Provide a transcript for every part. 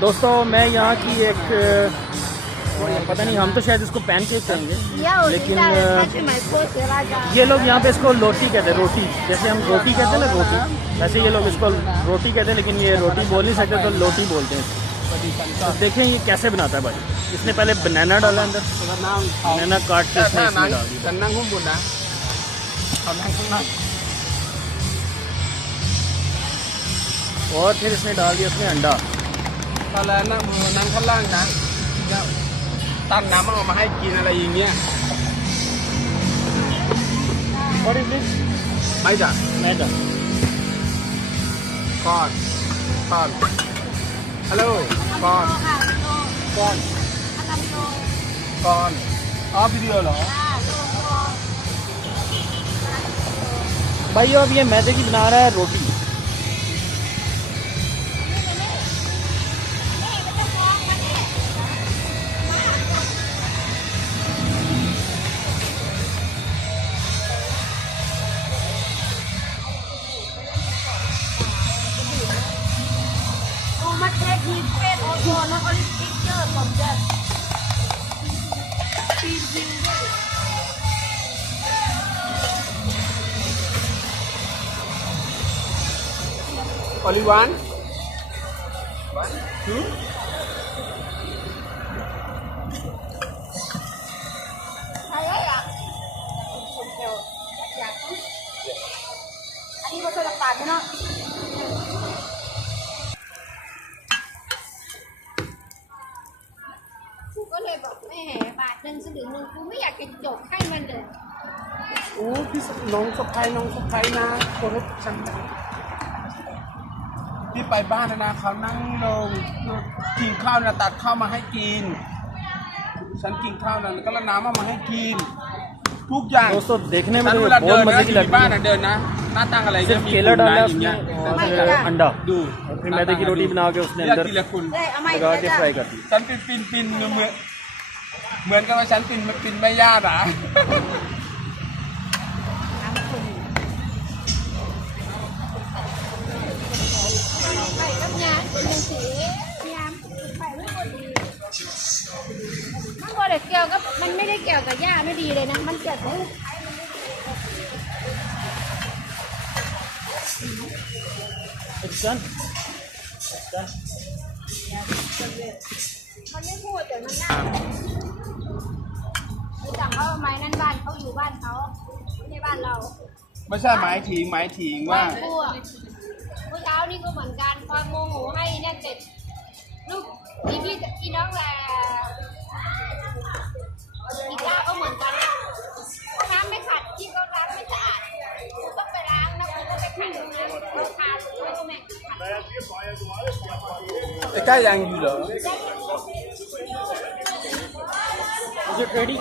दोस्तों मैं यहाँ की एक पता नहीं, हम तो शायद इसको पैनकेक कहेंगे, लेकिन ये लोग यहाँ पे इसको लोटी कहते हैं। रोटी, जैसे हम रोटी कहते हैं ना रोटी, वैसे ये लोग इसको रोटी कहते हैं, लेकिन ये रोटी बोल नहीं सकते तो लोटी बोलते हैं। तो देखें ये कैसे बनाता है भाई। इसने पहले बनाना डाला अंदर, बनाना काट के इसने इसमें डाल दिया, और फिर इसने डाल दिया इसमें अंडा। What is this? Maida maida. Corn hello corn आप वीडियो लो भाई अब ये मैदे की बना रहा है रोटी। Only one? Two? Có thểบอกแม่บาทหนึ่งสลึงหนึ่งกูไม่อยากจะจบให้มันเลย โอ้พี่น้องสะพ้ายนะโคตรฉันที่ไปบ้านนะเขานั่งลงกินข้าวนะตัดข้าวมาให้กินฉันกินข้าวนะก็แล้วน้ำมาให้กินทุกอย่าง दोस्तों देखने मेंฉัน तो เว ये ลาเดิ बहुत นนะ मजे की ที่ लगती บ้าน है। นะเดินนะหน้าตั้งอะไร सिर्फ มี केला डाला है อย่าง उसमें เงี้ย और फिर अंडा, ดู और फिर मैदे की रोटी बना के उसने เรียก अंदर ทีละคุณ लगा के फ्राई कर दी। ฉันปินเหมือนกับว่าฉันปินแม่ย่าอ่ะ ไปกับยาเป็นหนังสือยามไปไม่พอดีมันพอแต่เกี่ยวกับมันไม่ได้เกี่ยวกับย่าไม่ดีเลยนะมันเกี่ยวกับ It's done. It's done. มันไม่พูดแต่มันน่ารู้จักเขาไหมนั่นบ้านเขาอยู่บ้านเขาไม่ใช่บ้านเรา ไม่ใช่หมายถึงว่า พวกเมื่อเช้านี่ก็เหมือนกันพอโมโหให้เนี่ยเสร็จลูกพี่น้องแหละกีตาร์ก็เหมือนกันน้ำไม่ขัดที่เขาล้างไม่สะอาดกูต้องไปล้างนะกูก็ไปขัดเขาทาแล้วก็แม่ขัด จะได้ยังอยู่เหรอ Is it ready?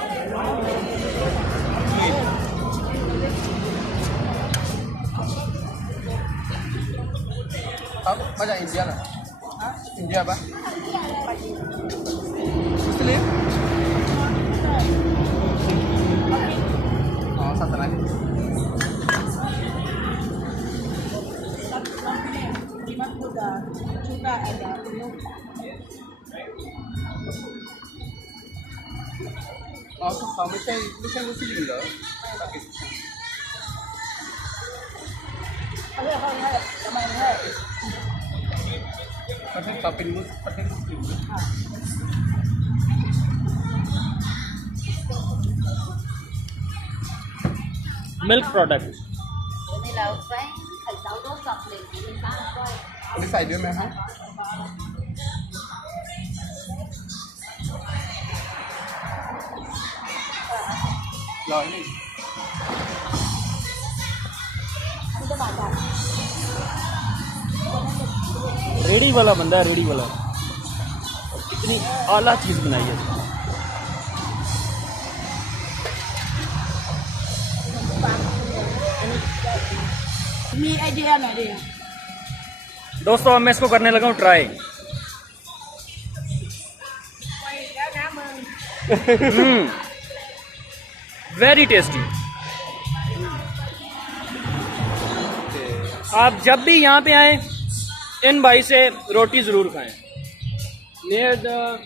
ครับมาจากอินเดียเหรออินเดียปะมุสลิมอ๋อศาสนาที่อ๋อเขาไม่ใช่มุสลิมเหรอประเทศเขาเป็นประเทศมุสลิม Milk product. นี่เราใส่เต้าโดนสับเลยกินข้าวก็ อันนี้ใส่ด้วยไหมฮะ100 रेडी वाला बंदा है, रेडी वाला। कितनी आला चीज़ बनाई है।มีไอเดียหน่อยดิ दोस्तों अब मैं इसको करने लगा हूँ ट्राई। Very tasty. आप जब भी यहाँ पे आए इन भाई से रोटी ज़रूर खाएं। Near the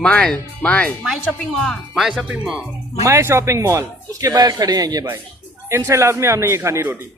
my my shopping mall shopping mall. My shopping mall, उसके बाहर खड़े हैं ये भाई। इनसे लाजमी आपने ये खानी रोटी।